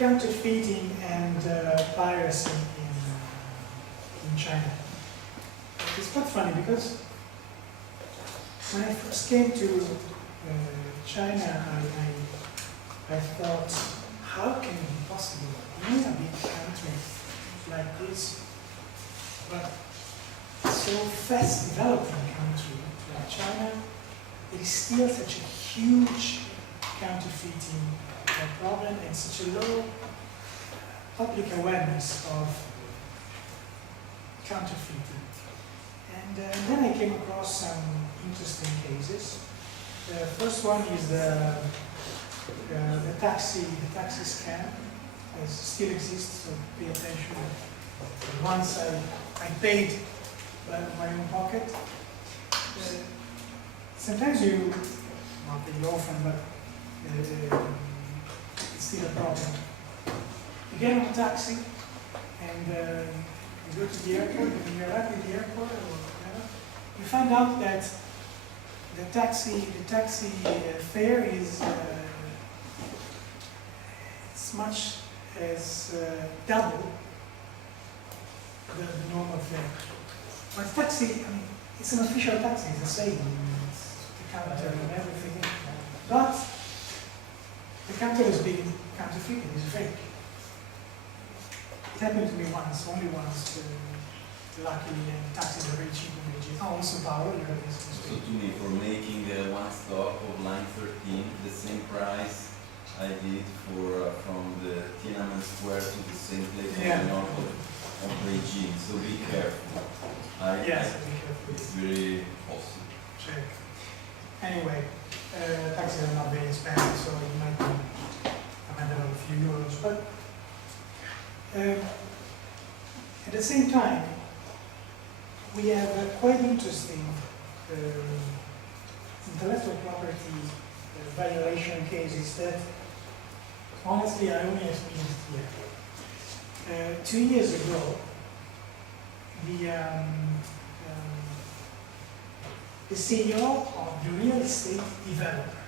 counterfeiting and piracy in China. It's quite funny because when I first came to China, I thought, how can it be possible in a big country like this, but so fast developing country like China, there is still such a huge counterfeiting problem and such a low public awareness of counterfeiting. And then I came across some interesting cases. The first one is the taxi scam. It still exists, so pay attention. Once I paid out of my own pocket. Sometimes you, not very often, but it's still a problem. You get on a taxi and you go to the airport, and when you arrive at the airport or whatever, you find out that the taxi fare is as much as double the normal fare. But taxi, I mean, it's an official taxi, it's the same, it's the counter and everything. But the counter is being counterfeited, it's fake. It happened to me once, only once. Luckily, taxis are very cheap in Beijing. Oh, also Paolo, you heard this. So to me, for making one stop of line 13, the same price I did for from the Tiananmen Square to the same place in the north of Beijing. So be careful. Yes, be careful. It's very possible. Check. Anyway, taxis are not very expensive, so it might be a matter of a few euros. But at the same time, we have quite interesting intellectual property violation cases that, honestly, I only experienced here. 2 years ago, the CEO of the real estate developer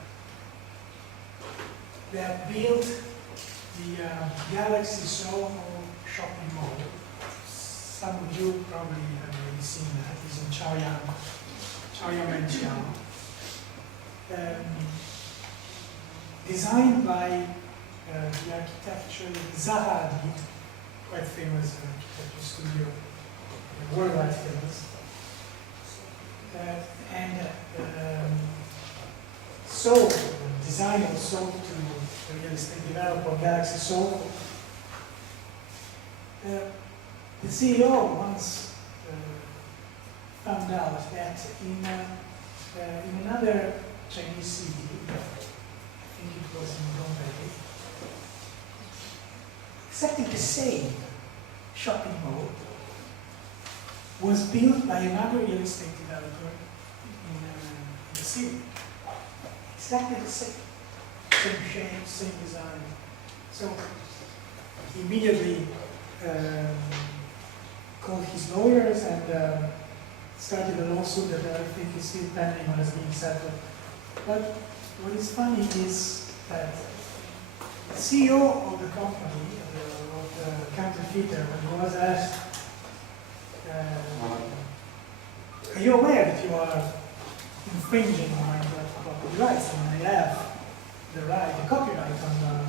that built the Galaxy Soho shopping mall. Some of you probably have already seen that. It's in Chaoyang and Qiao. Designed by the architecture Zaha Hadid, quite famous architecture studio, worldwide famous. And sold, designed and sold to the real estate developer Galaxy Soho. The CEO once found out that in another Chinese city, I think it was in Bombay, exactly the same shopping mall was built by another real estate developer in the city. Exactly the same. Same shape, same design. So he immediately called his lawyers and started a lawsuit that I think is still pending or has been settled. But what is funny is that the CEO of the company, of the counterfeiter, when he was asked, are you aware that you are infringing my intellectual property rights? And I have the right, the copyright on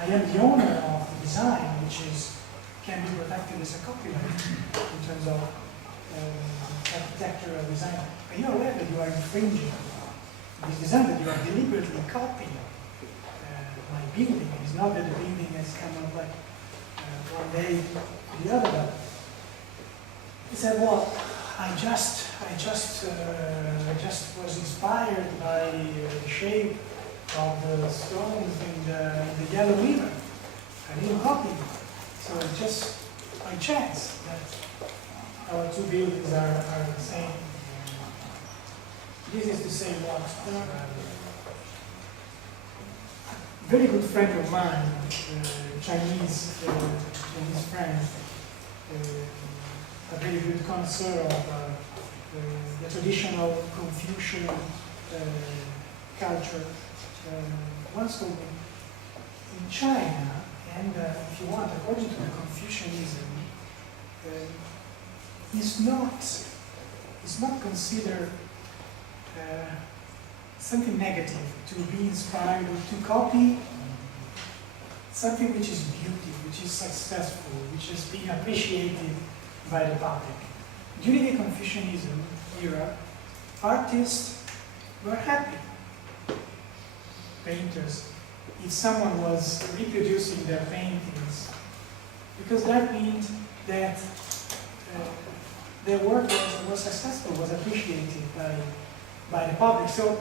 I am the owner of the design, which can be protected as a copyright in terms of architectural design. Are you aware that you are infringing this design, that you are deliberately copying my building? It's not that the building has come up like one day to the other. But he said, well, I just was inspired by the shape of the stones in the Yellow River. I didn't copy it. So it's just by chance that our two buildings are the same. This is to say what? A very good friend of mine, Chinese friend, a very good connoisseur of the traditional Confucian culture, once told me, in China and if you want, according to the Confucianism, is not considered something negative to be inspired or to copy something which is beauty, which is successful, which is being appreciated by the public. During the Confucianism era, artists were happy. Painters, if someone was reproducing their paintings, because that means that their work was successful, was appreciated by the public. So,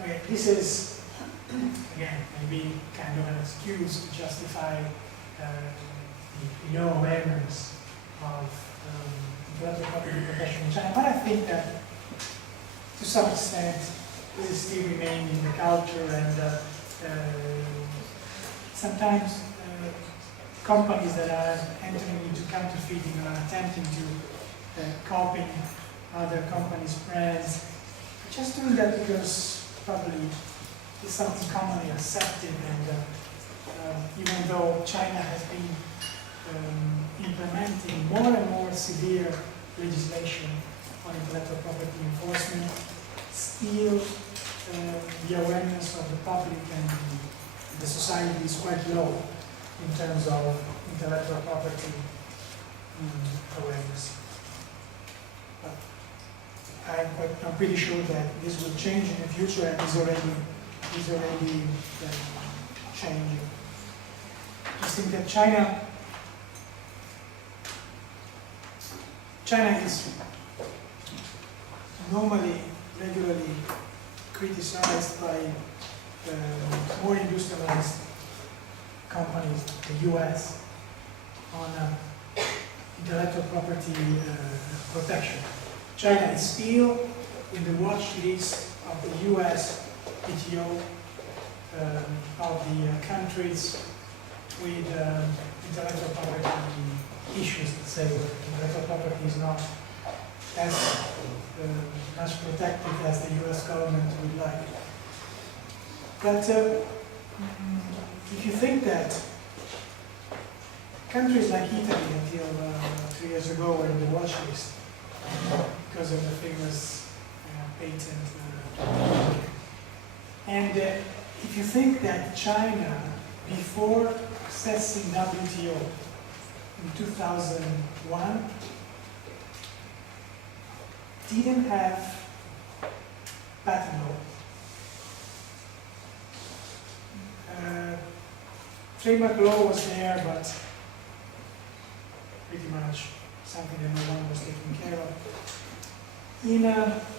okay, this is, again, maybe kind of an excuse to justify the low awareness of intellectual property protection in China. But I think that, to some extent, it is still remaining in the culture, and sometimes companies that are entering into counterfeiting are attempting to copy other companies' brands. Just doing that because probably it's something commonly accepted, and even though China has been implementing more and more severe legislation on intellectual property enforcement, still the awareness of the public and the society is quite low in terms of intellectual property awareness. But I'm pretty sure that this will change in the future, and is already changing. I think that China is normally regularly criticized by more industrialized companies, the US, on intellectual property protection. China is still in the watch list of the US PTO of the countries with intellectual property issues, let's say, where intellectual property is not as much protected as the US government would like. But if you think that countries like Italy until 3 years ago were in the watch list because of the famous patent, and if you think that China, before accessing WTO in 2001, didn't have patent law. Trademark law was there, but pretty much something that no one was taking care of. In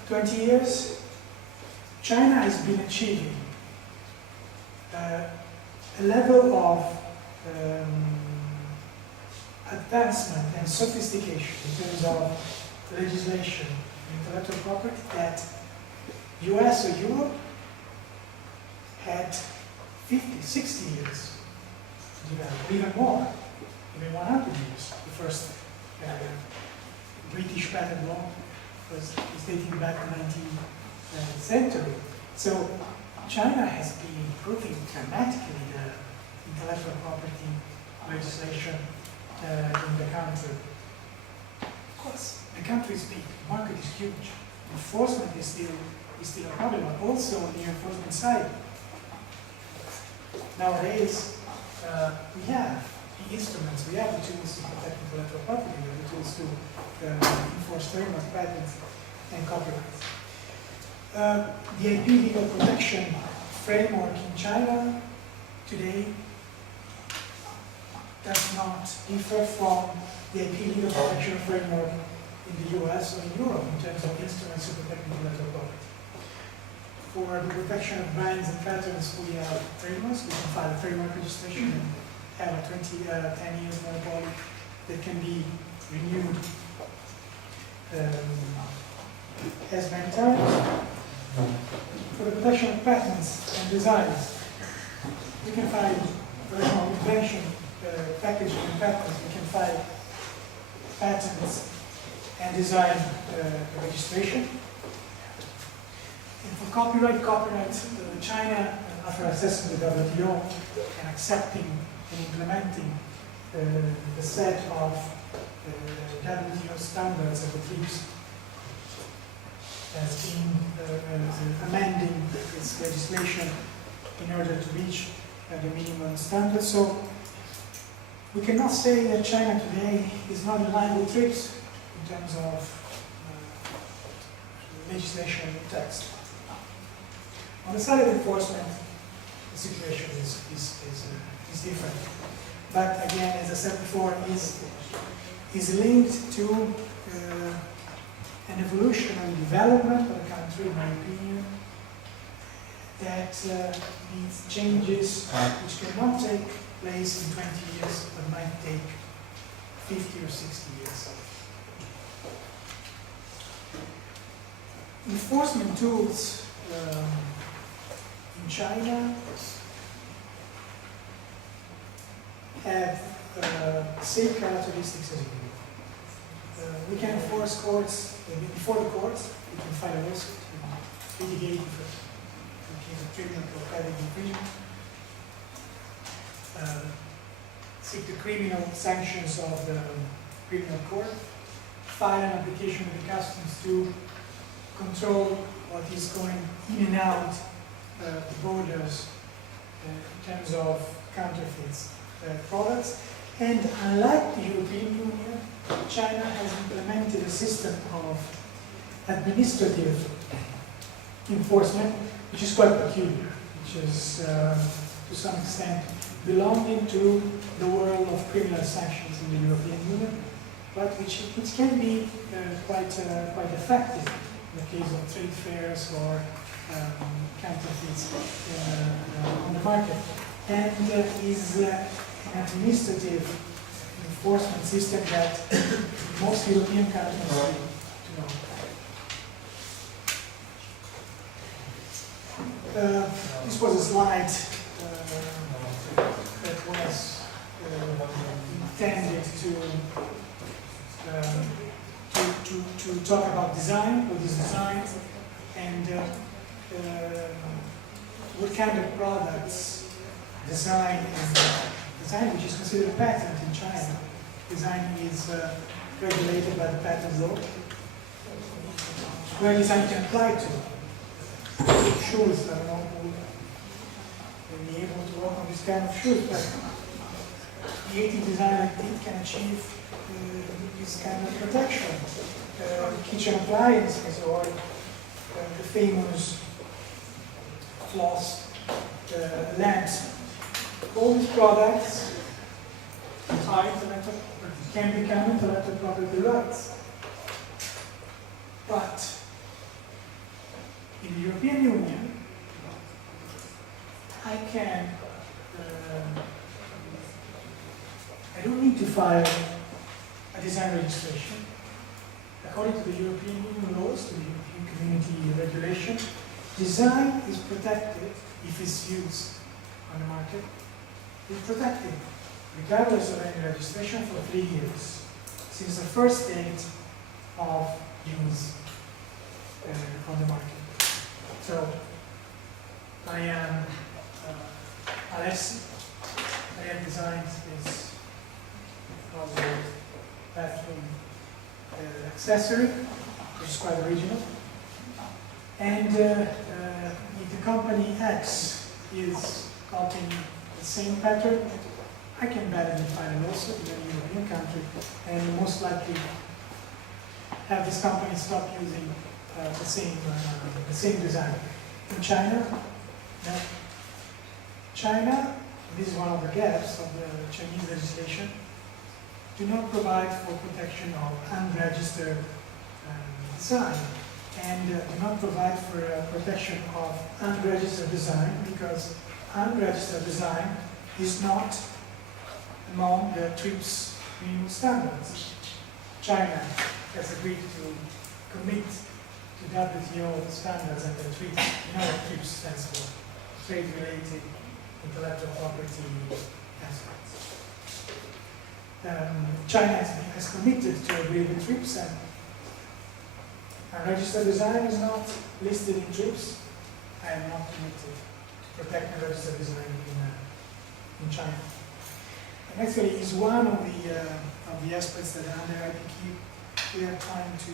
20 years, China has been achieving a level of advancement and sophistication in terms of legislation and intellectual property that US or Europe had 50, 60 years to develop, even more, even 100 years. The first British patent law is dating back to the 19th century. So China has been improving dramatically the intellectual property legislation in the country. Of course, the country is big, the market is huge. Enforcement is still a problem, but also on the enforcement side. Nowadays, we have the instruments, we have the tools to protect intellectual property, we have the tools to enforce trademark, patents, and copyrights. The IP legal protection framework in China today does not differ from the IP legal protection framework in the US or in Europe in terms of instruments to protect intellectual property. For the protection of brands and patents, we have trademarks. We can file a trademark registration and have a 10 years monopoly that can be renewed as many times. For the protection of patents and designs, we can file original invention, packaging and patents. We can file patents and design registration. And for copyright, China after assessing the WTO and accepting and implementing the set of WTO standards of the TRIPS, has been amending its legislation in order to reach the minimum standards. So we cannot say that China today is not in line with TRIPS in terms of legislation and text. On the side of enforcement, the situation is different. But again, as I said before, is linked to an evolution and development of the country, in my opinion, that needs changes which cannot take place in 20 years, but might take 50 or 60 years. Enforcement tools in China have same characteristics as you. We can enforce courts before the courts. We can file a lawsuit, we can litigate in case of treatment or credit infringement, seek the criminal sanctions of the criminal court, file an application with the customs to control what is going in and out the borders in terms of counterfeits products. And unlike the European Union, China has implemented a system of administrative enforcement which is quite peculiar, which is to some extent belonging to the world of criminal sanctions in the European Union, but which can be quite effective in the case of trade fairs or counterfeits on the market, and is an administrative enforcement system that most European countries need to know. This was a slide that was intended to talk about design, what is design, and what kind of products design, which is considered a patent in China. Design is regulated by the patent law, where design can apply to. Shoes, I don't know who will be able to work on this kind of shoes, but creating design like this can achieve this kind of protection. Kitchen appliances or the famous floss lamps. All these products can become intellectual property rights. But in the European Union, I don't need to file a design registration. According to the European Union laws, to the European Community regulation, design is protected if it's used on the market. It's protected, regardless of any registration, for 3 years, since the first date of use on the market. So, I am Alessi. I have designed this bathroom accessory, which is quite original. And if the company X is copying the same pattern, I can validly file a lawsuit in a European country and most likely have this company stop using the same design. In China, this is one of the gaps of the Chinese legislation, do not provide for protection of unregistered design, and do not provide for protection of unregistered design, because unregistered design is not among the TRIPS minimum standards. China has agreed to commit to WTO standards and the TRIPS. You know what TRIPS stands for? Trade-related intellectual property aspects. China has committed to agree with TRIPS, and unregistered design is not listed in TRIPS. I am not committed protect and register design in China. And actually, is one of the aspects that under LIBEAC we are trying to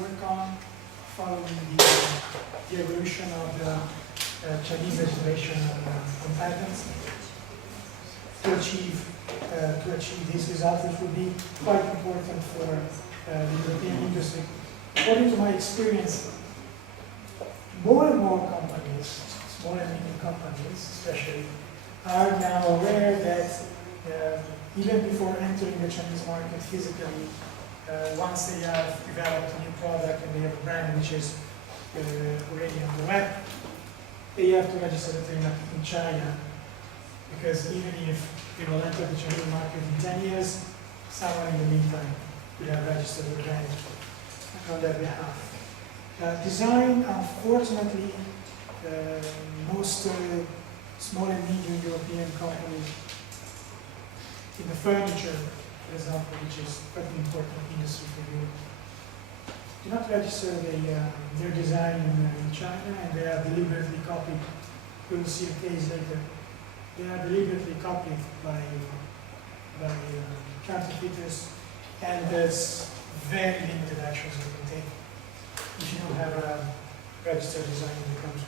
work on, following the evolution of the Chinese legislation on patents, to achieve this result, which would be quite important for the European industry. According to my experience, more and more companies, small and medium companies especially, are now aware that even before entering the Chinese market physically, once they have developed a new product and they have a brand which is already on the web, they have to register the trademark in China, because even if they will enter the Chinese market in 10 years, someone in the meantime could have registered the brand on their behalf. Design, unfortunately, most small and medium European companies in the furniture, for example, which is quite an important industry for Europe, do not register their design in China, and they are deliberately copied. We will see a case later. They are deliberately copied by counterfeiters, and there's very limited actions you can take if you don't have a registered design in the country.